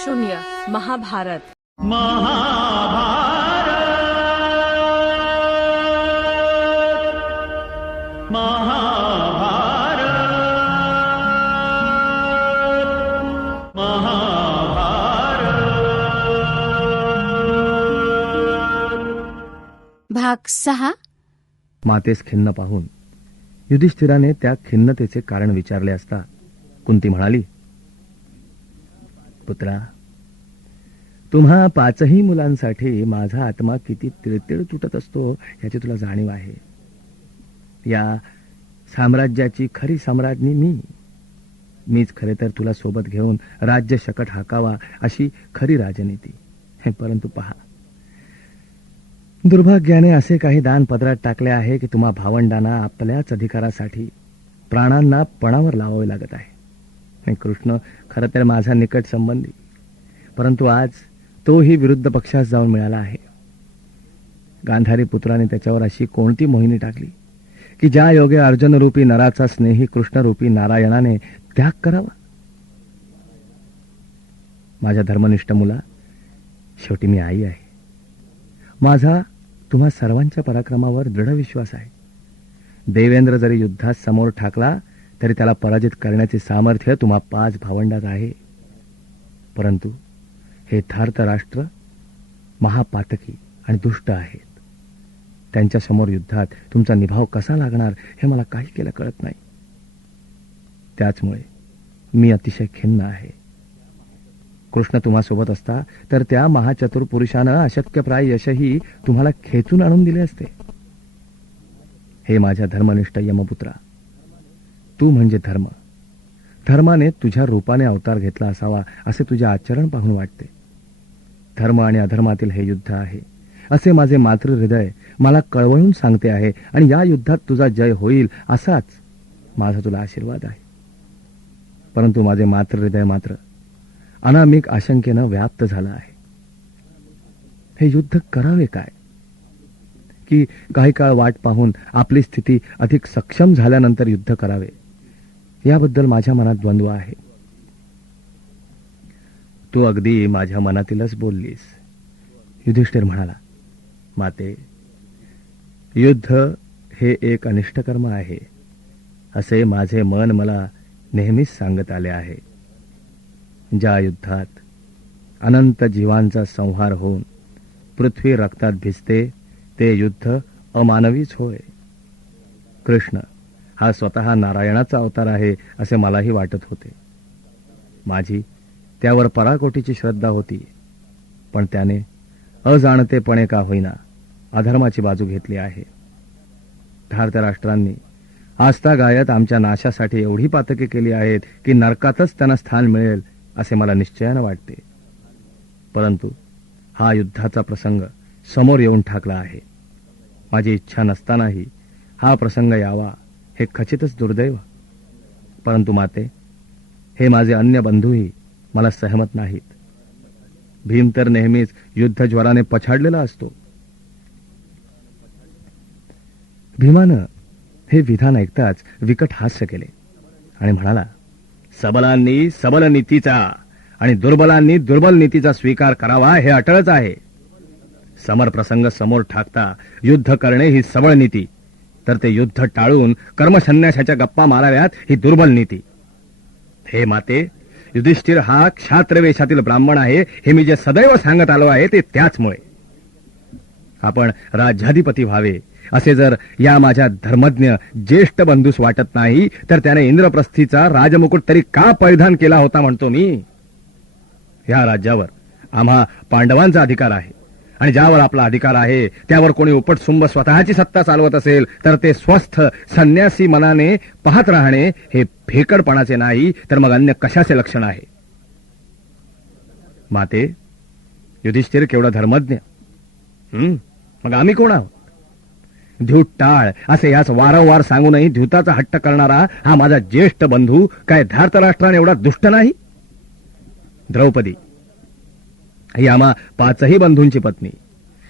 शून्य महाभारत भाग 6. मातेस खिन्न पाहून युधिष्ठिराने त्या खिन्नतेचे कारण विचारले असता कुंती म्हणाली, पुत्रा, तुम्हा 5ही मुलांसाठी माझा आत्मा किती तिळतिळ तुटत असतो याची तुला जाणीव आहे. या साम्राज्याची खरी सम्राज्ञी मीच खरे तर तुला सोबत घेऊन राज्य शकट हाकावा अशी खरी राजनीती. परंतु पहा, दुर्भाग्याने असे काही दान पदरात टाकले आहे की तुम्हा भावंडांना आपल्याच अधिकारासाठी प्राणांना पणावर लावावे लागत आहे. कृष्ण खरं तर माझा निकट संबंधी, परंतु आज तोही विरुद्ध पक्षास जाऊन मिळाला आहे. गांधारी पुत्राने त्याच्यावर अशी कोणती मोहिनी टाकली की ज्या योगे अर्जुनरूपी नराचा स्नेही कृष्णरूपी नारायणाने त्याग करावा. माझ्या धर्मनिष्ठ मुला, शेवटी मी आई आहे. माझा तुम्हा सर्वांच्या पराक्रमावर दृढ विश्वास आहे. देवेंद्र जरी युद्धात समोर ठाकला तरी त्याला पराजित करण्याचे सामर्थ्य तुम्हा 5 भावंडात आहे. परंतु हे धार्त राष्ट्र महापातकी आणि दुष्ट आहेत. त्यांच्या समोर युद्धात तुमचा निभाव कसा लागणार हे मला काही केलं कळत नाही. त्याचमुळे मी अतिशय खिन्न आहे. कृष्ण तुम्हासोबत असता तर त्या महाचतुर पुरुषानं अशक्यप्राय यशही तुम्हाला खेचून आणून दिले असते. हे माझ्या धर्मनिष्ठ यमपुत्रा, तू म्हणजे धर्म. धर्माने तुझ्या रूपाने अवतार घेतला असावा असे तुझे आचरण पाहून वाटते. धर्म आणि अधर्मातील हे युद्ध आहे असे माझे मातृहृदय मला कळवळून सांगते आहे, आणि या युद्धात तुझा जय होईल असाच माझा तुला आशीर्वाद आहे. परंतु माझे मातृहृदय मात्र अनामिक आशंकेनं व्याप्त झालं आहे. हे युद्ध करावे काय, की काही काळ वाट पाहून आपली स्थिती अधिक सक्षम झाल्यानंतर युद्ध करावे, याबद्दल माझ्या मनात द्वंद्व आहे. तू अगदी माझ्या मनातीलच बोललीस. युधिष्ठिर म्हणाला, माते, युद्ध हे एक अनिष्ट कर्म आहे असे माझे मन मला नेहमीच सांगत आले आहे. ज्या युद्धात अनंत जीवांचा संहार होऊन पृथ्वी रक्तात भिजते ते युद्ध अमानवीच होय. कृष्ण हा स्वतः नारायणाचा अवतार आहे असे मलाही वाटत होते. माझी त्यावर पराकोटीची श्रद्धा होती, पण त्याने अजाणतेपणे का होईना अधर्माची बाजू घेतली आहे. धार्तराष्ट्रांनी आस्तागायत आमच्या नाशासाठी एवढी पातके केली आहेत की नरकातच त्यांना स्थान मिळेल असे मला निश्चयानं वाटते. परंतु हा युद्धाचा प्रसंग समोर येऊन ठाकला आहे. माझी इच्छा नसतानाही हा प्रसंग यावा हे खचितच दुर्दैव. परंतु माते, हे माझे अन्य बंधूही मला सहमत नाहीत. भीम तर नेहमीच युद्धज्वराने पछाडलेला असतो. भीमानं हे विधान ऐकताच विकट हास्य केले आणि म्हणाला, सबलांनी सबल नीतीचा आणि दुर्बलांनी दुर्बल नीतीचा स्वीकार करावा हे अटळच आहे. समर प्रसंग समोर ठाकता युद्ध करणे ही सबळ नीती, तर ते युद्ध टाळून कर्मसन्यासाच्या गप्पा माराव्यात ही दुर्बल नीती. हे माते, युधिष्ठिर हा क्षात्रवेशातील ब्राह्मण आहे हे मी जे सदैव सांगत आलो आहे ते त्याचमुळे. आपण राज्याधिपती व्हावे असे जर या माझ्या धर्मज्ञ ज्येष्ठ बंधूस वाटत नाही तर त्याने इंद्रप्रस्थीचा राजमुकुट तरी का परिधान केला होता म्हणतो मी. या राज्यावर आम्हा पांडवांचा अधिकार आहे, आणि ज्यावर आपला अधिकार आहे त्यावर कोणी उपटसुंब स्वतःची सत्ता चालवत असेल तर ते स्वस्थ संन्यासी मनाने पाहत राहणे हे फेकडपणाचे नाही तर मग अन्य कशाचे लक्षण आहे. माते, युधिष्ठिर केवढा धर्मज्ञ, मग आम्ही कोण आहोत? द्यूत टाळ असे याच वारंवार सांगूनही द्यूताचा हट्ट करणारा हा माझा ज्येष्ठ बंधू काय धार्तराष्ट्राने एवढा दुष्ट नाही? द्रौपदी ही आम्हा 5ही बंधूंची पत्नी.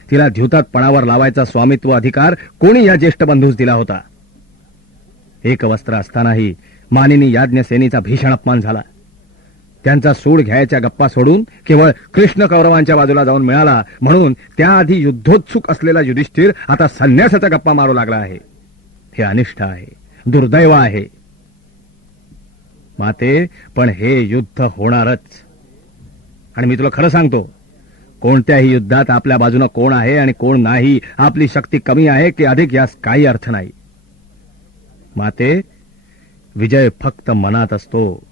तिला द्यूतात पणावर लावायचा स्वामित्व अधिकार कोणी या ज्येष्ठ बंधूस दिला होता? एक वस्त्र असतानाही मानिनी याज्ञसेनीचा भीषण अपमान झाला. त्यांचा सूड घ्यायच्या गप्पा सोडून केवळ कृष्ण कौरवांच्या बाजूला जाऊन मिळाला म्हणून त्याआधी युद्धोत्सुक असलेला युधिष्ठिर आता संन्यासाच्या गप्पा मारू लागला आहे. हे अनिष्ट आहे, दुर्दैव आहे. माते, पण हे युद्ध होणारच. आणि मी तुला खरं सांगतो, कोणत्याही युद्धात आपल्या बाजूने कोण आहे आणि कोण नाही, आपली शक्ती कमी आहे की अधिक, यास काही अर्थ नाही. माते, विजय फक्त मनात असतो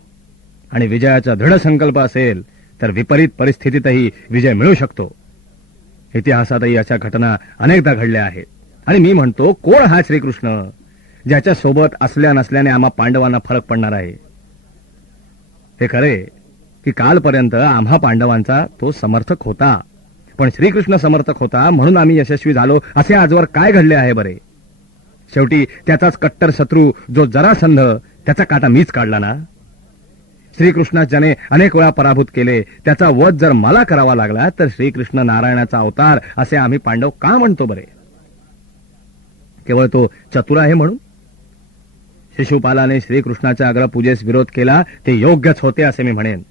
आणि विजयाचा दृढ संकल्प असेल तर विपरीत परिस्थितीतही विजय मिळू शकतो. इतिहासातही अशा घटना अनेकदा घडल्या आहेत. आणि मी म्हणतो, कोण हा श्रीकृष्ण ज्याच्या सोबत असल्या नसल्याने आम्हा पांडवांना फरक पडणार आहे? हे खरे की कालपर्यंत आम्हा पांडवांचा तो समर्थक होता, पण श्रीकृष्ण समर्थक होता म्हणून आम्ही यशस्वी झालो असे आजवर काय घडले आहे बरे? शेवटी त्याचाच कट्टर शत्रू जो जरासंध, त्याचा काटा मीच काढला ना. श्रीकृष्णास ज्याने अनेक वेळा पराभूत केले, त्याचा वध जर मला करावा लागला तर श्रीकृष्ण नारायणाचा अवतार असे आम्ही पांडव का म्हणतो बरे? केवळ तो चतुर आहे म्हणून? शिशुपालाने श्रीकृष्णाच्या अग्रपूजेस विरोध केला ते योग्यच होते असे मी म्हणेन.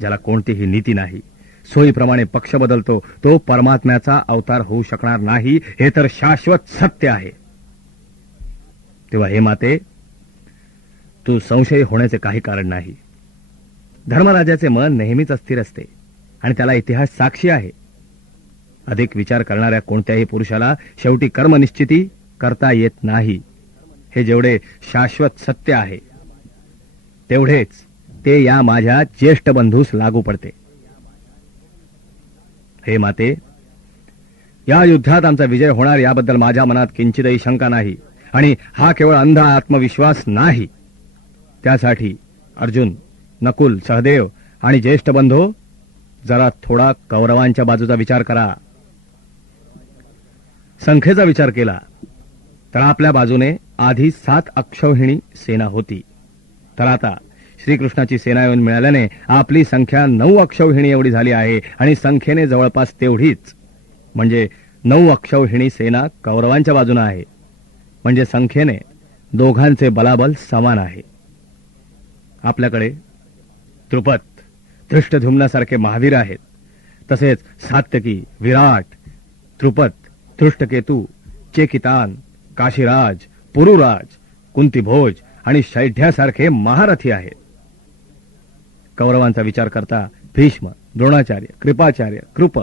ज्याला कोणतीही नीती नाही, सोयीप्रमाणे पक्ष बदलतो, तो परमात्म्याचा अवतार होऊ शकणार नाही, हे तर शाश्वत सत्य आहे. तेव्हा हे माते, तू संशयी होण्याचे काही कारण नाही. धर्मराजाचे मन नेहमीच अस्थिर असते आणि त्याला इतिहास साक्षी आहे. अधिक विचार करणाऱ्या कोणत्याही पुरुषाला शेवटी कर्मनिश्चिती करता येत नाही. हे जेवढे शाश्वत सत्य आहे तेवढेच ते या माझ्या ज्येष्ठ बंधूस लागू पडते. हे माते, या युद्धात आमचा विजय होणार याबद्दल माझ्या मनात किंचितही शंका नाही. आणि हा केवळ अंध आत्मविश्वास नाही. त्यासाठी अर्जुन, नकुल, सहदेव आणि ज्येष्ठ बंधू, जरा थोडा कौरवांच्या बाजूचा विचार करा. संख्येचा विचार केला तर आपल्या बाजूने आधी 7 अक्षौहिणी सेना होती, तर आता श्रीकृष्णाची सेना येऊन मिळाल्याने आपली संख्या 9 अक्षौहिणी एवढी झाली आहे. आणि संख्येने जवळपास तेवढीच, म्हणजे 9 अक्षौहिणी सेना कौरवांच्या बाजूने आहे. म्हणजे संख्येने दोघांचे बलाबल समान आहे. आपल्याकडे द्रुपद, धृष्टद्युम्नासारखे महावीर आहेत. तसेच सात्यकी, विराट, द्रुपद, धृष्टकेतू, चेकितान, काशीराज, पुरुराज, कुंतीभोज आणि शैढ्यासारखे महारथी आहेत. कौरवांचा विचार करता भीष्म, द्रोणाचार्य, कृपाचार्य, कृप,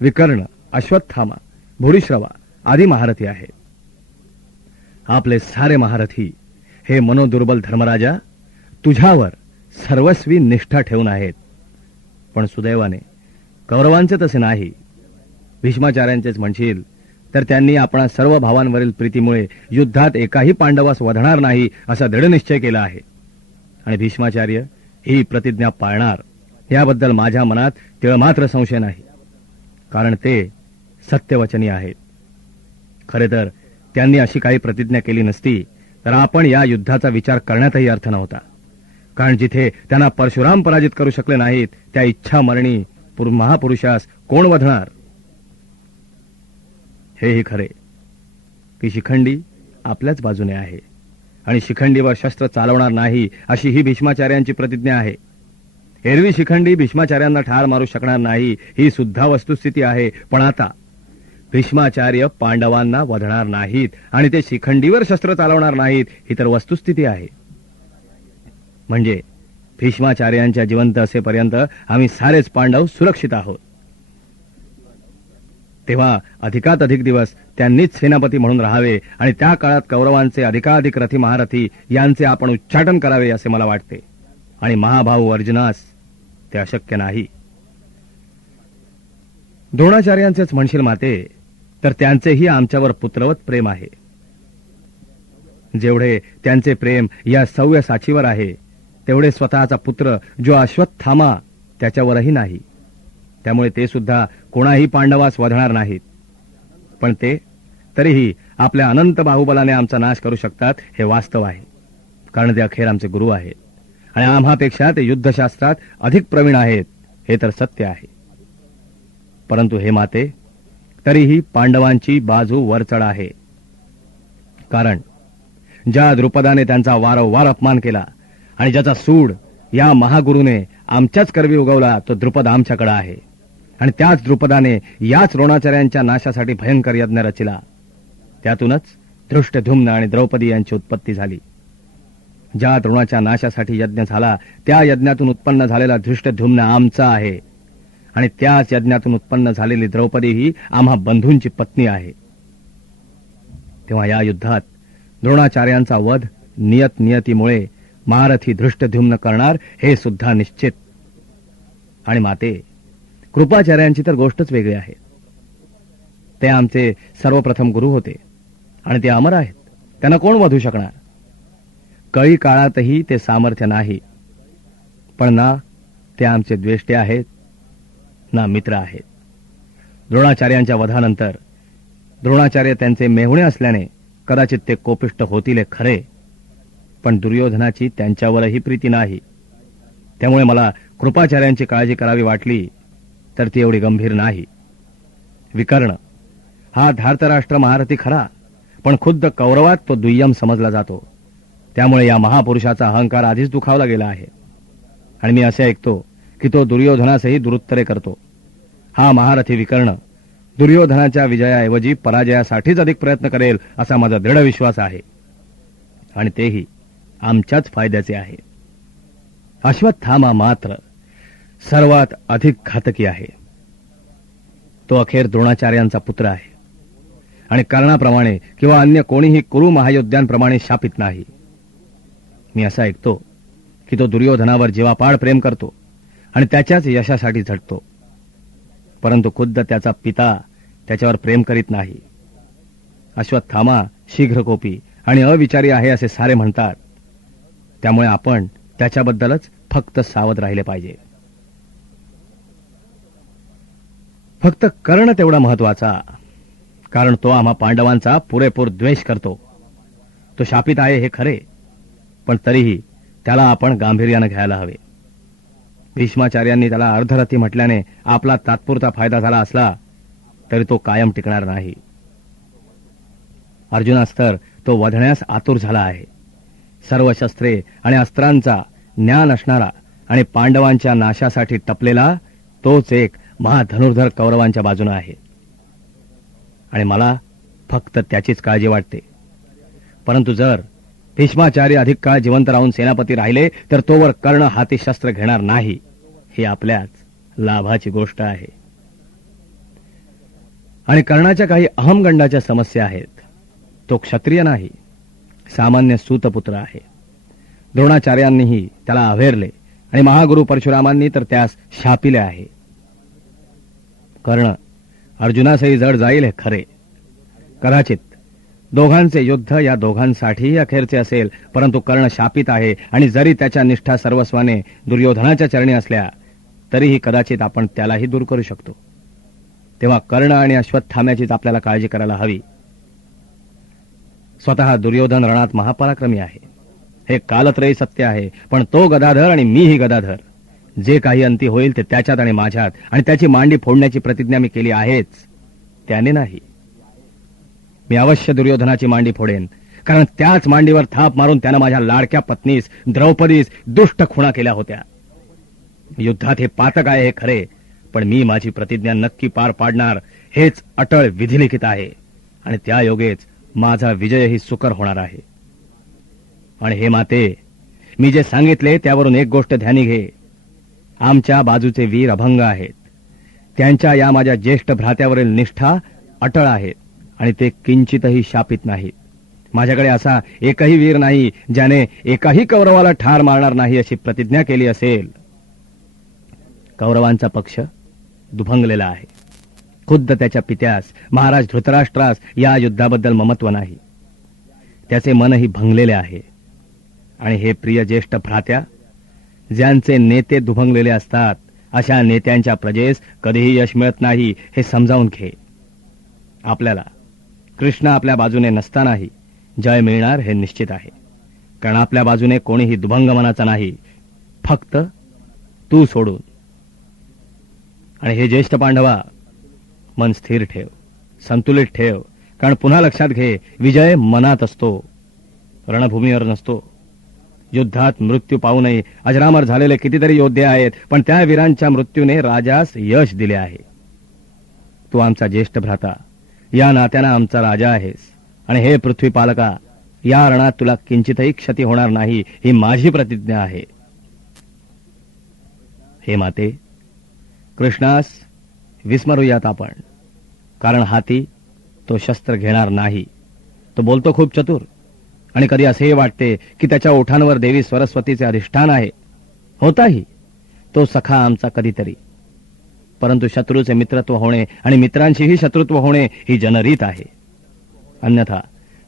विकर्ण, अश्वत्थामा, भूरिश्रवा आदी महारथी आहेत. आपले सारे महारथी हे मनोदुर्बल धर्मराजा तुझ्यावर सर्वस्वी निष्ठा ठेवून आहेत. पण सुदैवाने कौरवांचे तसे नाही. भीष्माचार्यांचेच म्हणशील तर त्यांनी आपणा सर्व भावांवरील प्रीतीमुळे युद्धात एकाही पांडवास वधणार नाही असा दृढनिश्चय केला आहे. आणि भीष्माचार्य ही प्रतिज्ञा पाळणार याबद्दल माझ्या मनात तिळमात्र संशय नाही, कारण ते सत्यवचनी आहेत. खरे तर त्यांनी अशी काही प्रतिज्ञा केली नसती तर आपण या युद्धाचा विचार करण्यातही अर्थ नव्हता. कारण जिथे त्यांना परशुराम पराजित करू शकले नाहीत, त्या इच्छामरणी महापुरुषास कोण वधणार? हेही खरे की शिखंडी आपल्याच बाजूने आहे आणि शिखंडीवर शस्त्र चालवणार नाही अशी ही भीष्माचार्यांची प्रतिज्ञा आहे. एरवी शिखंडी भीष्माचार्यांना ठार मारू शकणार नाही ही सुद्धा वस्तुस्थिती आहे. पण आता भीष्माचार्य पांडवांना वधणार नाहीत आणि ते शिखंडीवर शस्त्र चालवणार नाहीत ही तर वस्तुस्थिती आहे. म्हणजे भीष्माचार्यांच्या जिवंत असेपर्यंत आम्ही सारेच पांडव सुरक्षित आहोत. तेव्हा अधिकाधिक दिवस त्यांनीच सेनापती म्हणून राहावे आणि त्या काळात कौरवांचे अधिकाधिक रथी महारथी यांचे आपण उच्चाटन करावे असे मला वाटते. आणि महाभाऊ अर्जुनास ते अशक्य नाही. द्रोणाचार्यांचेच म्हणशील माते तर त्यांचेही आमच्यावर पुत्रवत प्रेम आहे. जेवढे त्यांचे प्रेम या सव्यसाचीवर आहे तेवढे स्वतःचा पुत्र जो अश्वत्थामा त्याच्यावरही नाही. त्यामुळे ते सुद्धा कोणाही पांडवास वधणार नाहीत. पण ते तरीही आपल्या अनंत बाहुबलाने आमचा नाश करू शकतात हे वास्तव आहे, कारण ते अखेर आमचे गुरु आहेत आणि आम्हापेक्षा ते युद्धशास्त्रात अधिक प्रवीण आहेत हे तर सत्य आहे. परंतु हे माते, तरीही पांडवांची बाजू वरचढ आहे. कारण ज्या द्रुपदाने त्यांचा वारंवार अपमान केला आणि ज्याचा सूड या महागुरुने आमच्याच करवी उगवला तो द्रुपद आमच्याकडे आहे आणि त्याच द्रुपदाने याच द्रोणाचार्यांच्या नाशासाठी भयंकर यज्ञ रचिला. त्यातूनच धृष्टद्युम्न आणि द्रौपदी यांची उत्पत्ती झाली. ज्या द्रोणाच्या नाशासाठी यज्ञ झाला त्या यज्ञातून उत्पन्न झालेला धृष्टद्युम्न आमचा आहे आणि त्याच यज्ञातून उत्पन्न झालेली द्रौपदी ही आम्हा बंधूंची पत्नी आहे. तेव्हा या युद्धात द्रोणाचार्यांचा वध नियतीमुळे महारथी धृष्टद्युम्न करणार हे सुद्धा निश्चित. आणि माते, कृपाचार्यांची तर गोष्टच वेगळी आहे. ते आमचे सर्वप्रथम गुरु होते आणि ते अमर आहेत. त्यांना कोण वधू शकणार? कळी काळातही ते सामर्थ्य नाही. पण ना ते आमचे द्वेष्टे आहेत ना मित्र आहेत. द्रोणाचार्यांच्या वधानंतर द्रोणाचार्य त्यांचे मेहुणे असल्याने कदाचित ते कोपिष्ट होतील हे खरे, पण दुर्योधनाची त्यांच्यावरही प्रीती नाही. त्यामुळे मला कृपाचार्यांची काळजी करावी वाटली तर ती एवढी गंभीर नाही. विकर्ण हा धार्तराष्ट्र महारथी खरा, पण खुद्द कौरवात तो दुय्यम समजला जातो. त्यामुळे या महापुरुषाचा अहंकार आधीच दुखावला गेला आहे. आणि मी असे ऐकतो की तो दुर्योधनासही दुरुत्तरे करतो. हा महारथी विकर्ण दुर्योधनाच्या विजयाऐवजी पराजयासाठीच अधिक प्रयत्न करेल असा माझा दृढ विश्वास आहे. आणि तेही आमच्याच फायद्याचे आहे. अश्वत्थामा मात्र सर्वात अधिक घातकी आहे. तो अखेर द्रोणाचार्यांचा पुत्र आहे आणि कर्णाप्रमाणे किंवा अन्य कोणीही कुरु महायोद्ध्यांप्रमाणे शापित नाही. मी असं ऐकतो की तो दुर्योधनावर जीवापाड प्रेम करतो आणि त्याच्याच यशासाठी झटतो, परंतु खुद्द त्याचा पिता त्याच्यावर प्रेम करीत नाही. अश्वत्थामा शीघ्रकोपी आणि अविचारी आहे असे सारे म्हणतात. त्यामुळे आपण त्याच्याबद्दलच फक्त सावध राहिले पाहिजे. फक्त कर्ण तेवढा महत्वाचा, कारण तो आम्हा पांडवांचा पुरेपूर द्वेष करतो. तो शापित आहे हे खरे, पण तरीही त्याला आपण गांभीर्यानं घ्यायला हवे. भीष्माचार्यांनी त्याला अर्धरथी म्हटल्याने आपला तात्पुरता फायदा झाला असला तरी तो कायम टिकणार नाही. अर्जुनास तर तो वधण्यास आतुर झाला आहे. सर्व शस्त्रे आणि अस्त्रांचा ज्ञान असणारा आणि पांडवांच्या नाशासाठी टपलेला तोच एक महाधनुर्धर कौरवांच्या बाजूने आहे. आणि मला फक्त त्याचीच काळजी वाटते. परंतु जर भीष्माचार्य अधिक काळ जिवंत राहून सेनापती राहिले तर तोवर कर्ण हाती शस्त्र घेणार नाही. ही आपल्याच लाभाची गोष्ट आहे. आणि कर्णाच्या काही अहमगंडाच्या समस्या आहेत. तो क्षत्रिय नाही, सामान्य सूतपुत्र आहे. द्रोणाचार्यांनीही त्याला अव्हेरले आणि महागुरु परशुरामांनी तर त्यास शापिले आहे. कर्ण अर्जुनासही जड जाईल हे खरे. कदाचित दोघांचे युद्ध या दोघांसाठीही अखेरचे असेल, परंतु कर्ण शापित आहे आणि जरी त्याच्या निष्ठा सर्वस्वाने दुर्योधनाच्या चरणी असल्या तरीही कदाचित आपण त्यालाही दूर करू शकतो. तेव्हा कर्ण आणि अश्वत्थाम्याचीच आपल्याला काळजी करायला हवी. स्वतः दुर्योधन रणात महापराक्रमी आहे हे कालत्रयी सत्य आहे, पण तो गदाधर आणि मीही गदाधर. जे काही अंती होईल ते त्याच्यात आणि माझ्यात, आणि त्याची मांडी फोडण्याची प्रतिज्ञा मी केली आहेच, त्याने नाही. मी अवश्य दुर्योधनाची मांडी फोडेन, कारण त्याच मांडीवर थाप मारून त्यानं माझ्या लाडक्या पत्नीस द्रौपदीस दुष्ट खुणा केल्या होत्या. युद्धात हे पातक आहे हे खरे, पण मी माझी प्रतिज्ञा नक्की पार पाडणार हेच अटळ विधिलिखित आहे. आणि त्या योगेच माझा विजयही सुकर होणार आहे. आणि हे माते, मी जे सांगितले त्यावरून एक गोष्ट ध्यानी घे. आमच्या बाजूचे वीर अभंग आहेत. त्यांच्या या माझ्या ज्येष्ठ भ्रात्यावरील निष्ठा अटळ आहे आणि ते किंचितही शापित नाहीत. माझ्याकडे असा एकही वीर नाही ज्याने एकाही कौरवाला ठार मारणार नाही अशी प्रतिज्ञा केली असेल. कौरवांचा पक्ष दुभंगलेला आहे. खुद्द त्याच्या पित्यास महाराज धृतराष्ट्रास या युद्धाबद्दल ममत्व नाही. त्याचे मनही भंगलेले आहे. आणि हे प्रिय ज्येष्ठ भ्रात्या, ज्यांचे नेते दुभंगलेले असतात अशा नेत्यांच्या प्रजेस कधीही यश मिळत नाही हे समजावून घे. आपल्याला कृष्ण आपल्या बाजूने नसतानाही जय मिळणार हे निश्चित आहे, कारण आपल्या बाजूने कोणीही दुभंग मनाचा नाही, फक्त तू सोडून. आणि हे ज्येष्ठ पांडवा, मन स्थिर ठेव, संतुलित ठेव, कारण पुन्हा लक्षात घे, विजय मनात असतो, रणभूमीवर नसतो. युद्धात मृत्यू पाहू नये अजरामर झालेले कितीतरी योद्धे आहेत, पण त्या वीरांच्या मृत्यूने राजास यश दिले आहे. तू आमचा ज्येष्ठ भ्राता, या नात्यानं आमचा राजा आहेस, आणि हे पृथ्वी पालका, या रणात तुला किंचितही क्षती होणार नाही ही माझी प्रतिज्ञा आहे. हे माते, कृष्णास विस्मरूयात आपण, कारण हाती तो शस्त्र घेणार नाही. तो बोलतो खूप चतुर, आणि कधी असेही वाटते की त्याच्या ओठांवर देवी सरस्वतीचे अधिष्ठान आहे. होताही तो सखा आमचा कधीतरी, परंतु शत्रूचे मित्रत्व होणे आणि मित्रांशीही शत्रुत्व होणे ही जनरीत आहे. अन्यथा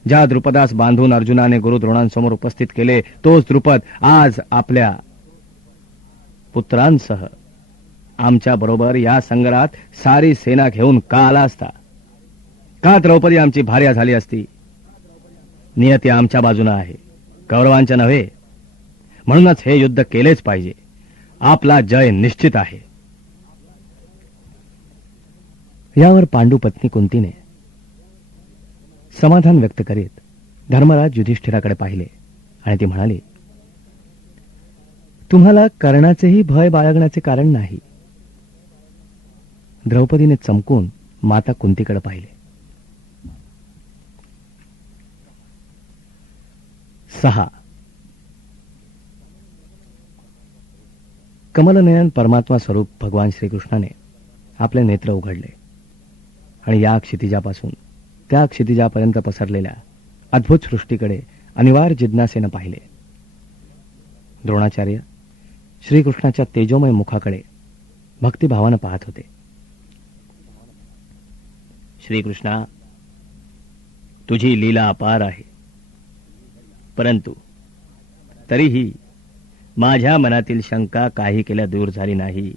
ज्या द्रुपदास बांधून अर्जुनाने गुरु द्रोणांसमोर उपस्थित केले, तोच द्रुपद आज आपल्या पुत्रांसह आमच्या बरोबर या संग्रात सारी सेना घेऊन का आला असता? का द्रौपदी आमची भार्या झाली असती? नियती आमच्या बाजूने आहे, कौरवांच्या नव्हे. म्हणूनच हे युद्ध केलेच पाहिजे. आपला जय निश्चित आहे. यावर पांडू पत्नी कुंतीने समाधान व्यक्त करीत धर्मराज युधिष्ठिराकडे पाहिले आणि ती म्हणाली, तुम्हाला कर्णाचेही भय बाळगण्याचे कारण नाही. द्रौपदीने चमकून माता कुंतीकडे पाहिले. 6 कमलनयन परमात्मा स्वरूप भगवान श्रीकृष्णाने आपले नेत्र उघडले आणि या क्षितिजापासून त्या क्षितिजापर्यंत पसरलेल्या अद्भुत सृष्टीकडे अनिवार्य जिज्ञासेने पाहिले. द्रोणाचार्य श्रीकृष्णाच्या तेजोमय मुखाकडे भक्तिभावाने पाहत होते. श्रीकृष्णा, तुझी लीला अपार आहे, परंतु तरीही माझ्या मनातील शंका काही केल्या दूर झाली नाही.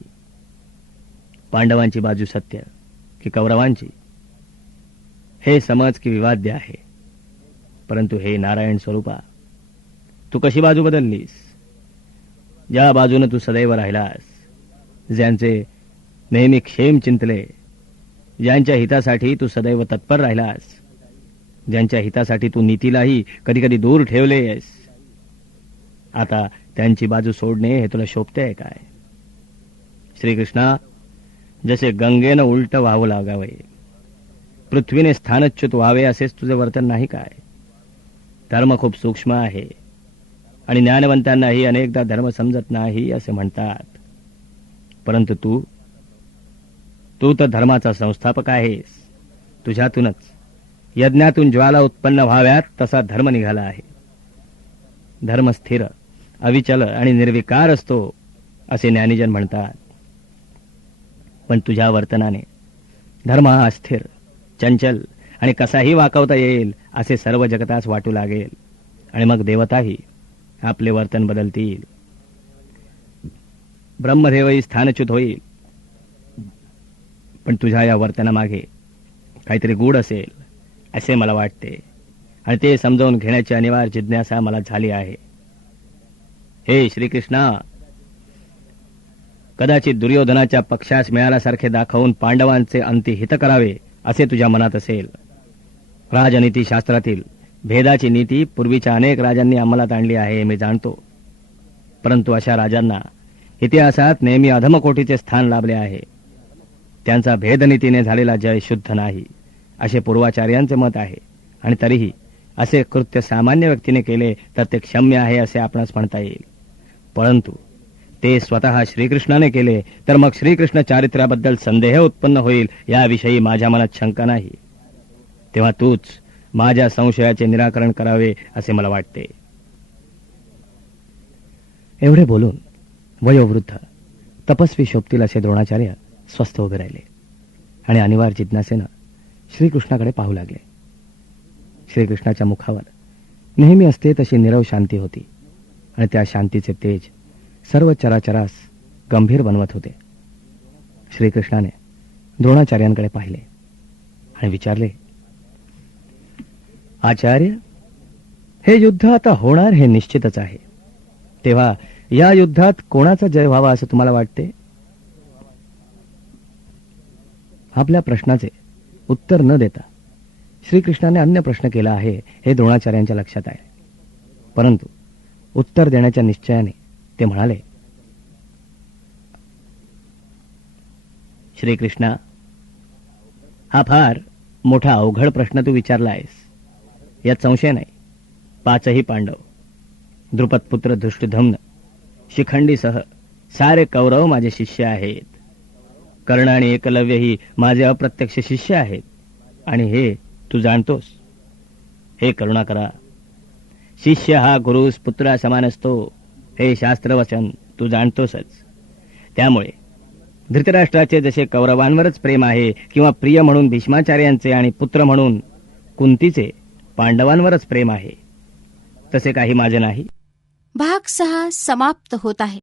पांडवांची बाजू सत्य की कौरवांची, हे समज की विवाद्य आहे. परंतु हे नारायण स्वरूपा, तू कशी बाजू बदललीस? ज्या बाजूने तू सदैव राहिलास, ज्यांचे नेहमी क्षेम चिंतले, ज्यांच्या हितासाठी तू सदैव तत्पर राहिलास, ज्यांच्या हितासाठी तू नीतीलाही कधी कधी दूर ठेवलेस, आता त्यांची बाजू सोडणे हे तुला शोभते काय? श्रीकृष्णा, जसे गंगेनं उलट व्हावं लागावे, पृथ्वीने स्थानच्युत व्हावे, असेच तुझे वर्तन नाही काय? धर्म खूप सूक्ष्म आहे आणि ज्ञानवंतांनाही अनेकदा धर्म समजत नाही असे म्हणतात. परंतु तू तर धर्माचा संस्थापक आहेस. तुझ्यातूनच यज्ञातून ज्वाला उत्पन्न व्हाव्यात तसा धर्म निघाला आहे. धर्म स्थिर, अविचल आणि निर्विकार असतो असे ज्ञानीजन म्हणतात. पण तुझ्या वर्तनाने धर्म हा अस्थिर, चंचल आणि कसाही वाकवता येईल असे सर्व जगतास वाटू लागेल, आणि मग देवताही आपले वर्तन बदलतील. ब्रह्मदेवही स्थानच्युत होईल. पण तुझ्या या वर्तनामागे काहीतरी गूढ असेल असे मला वाटते, आणि ते समजावून घेण्याची अनिवार्य जिज्ञासा मला झाली आहे. हे श्रीकृष्णा, कदाचित दुर्योधनाच्या पक्षास मिळाल्यासारखे दाखवून पांडवांचे अंतिहित करावे असे तुझ्या मनात असेल. राजनीती शास्त्रातील भेदाची नीती पूर्वीच्या अनेक राजांनी अंमलात आणली आहे, मी जाणतो. परंतु अशा राजांना इतिहासात नेहमी अधमकोटीचे स्थान लाभले आहे. त्यांचा भेदनीतीने झालेला जय शुद्ध नाही असे पूर्वाचार्यांचे मत आहे, आणि तरीही असे कृत्य सामान्य व्यक्तीने केले तर ते क्षम्य आहे असे आपणास म्हणता येईल. परंतु ते स्वतः श्रीकृष्णाने केले तर मग श्रीकृष्ण चारित्र्याबद्दल संदेह उत्पन्न होईल याविषयी माझ्या मनात शंका नाही. तेव्हा तूच माझ्या संशयाचे निराकरण करावे असे मला वाटते. एवढे बोलून वयोवृद्ध तपस्वी शोभतील असे द्रोणाचार्य स्वस्थ उभे राहिले आणि अनिवार्य जिज्ञासेनं श्रीकृष्णाकडे पाहू लागले. श्रीकृष्णाच्या मुखावर नेहमी असते तशी नीरव शांती होती, आणि त्या शांतीचे तेज सर्व चराचरास गंभीर बनवत होते. श्रीकृष्णाने द्रोणाचार्यांकडे पाहिले आणि विचारले, आचार्य, हे युद्ध आता होणार हे निश्चितच आहे. तेव्हा या युद्धात कोणाचा जय व्हावा असं तुम्हाला वाटते? आपल्या प्रश्नाचे उत्तर न देता श्रीकृष्णाने अन्य प्रश्न केला आहे हे द्रोणाचार्यांच्या लक्षात आहे. परंतु उत्तर देण्याच्या निश्चयाने ते म्हणाले, श्रीकृष्णा, हा फार मोठा अवघड प्रश्न तू विचारला आहेस, यात संशय नाही. 5ही पांडव, द्रुपदपुत्र धृष्टद्युम्न, शिखंडीसह सारे कौरव माझे शिष्य आहेत. कर्ण आणि एकलव्य ही माझे अप्रत्यक्ष शिष्य आहेत, आणि हे तू जाणतोस. हे करुणाकरा, शिष्य हा गुरुस पुत्रा समान असतो, हे शास्त्रवचन तू जाणतोसच. त्यामुळे धृतराष्ट्राचे जसे कौरवांवरच प्रेम आहे, किंवा प्रिय म्हणून भीष्माचार्यांचे आणि पुत्र म्हणून कुंतीचे पांडवांवरच प्रेम आहे, तसे काही माझे नाही. भाग 6 समाप्त होत आहे.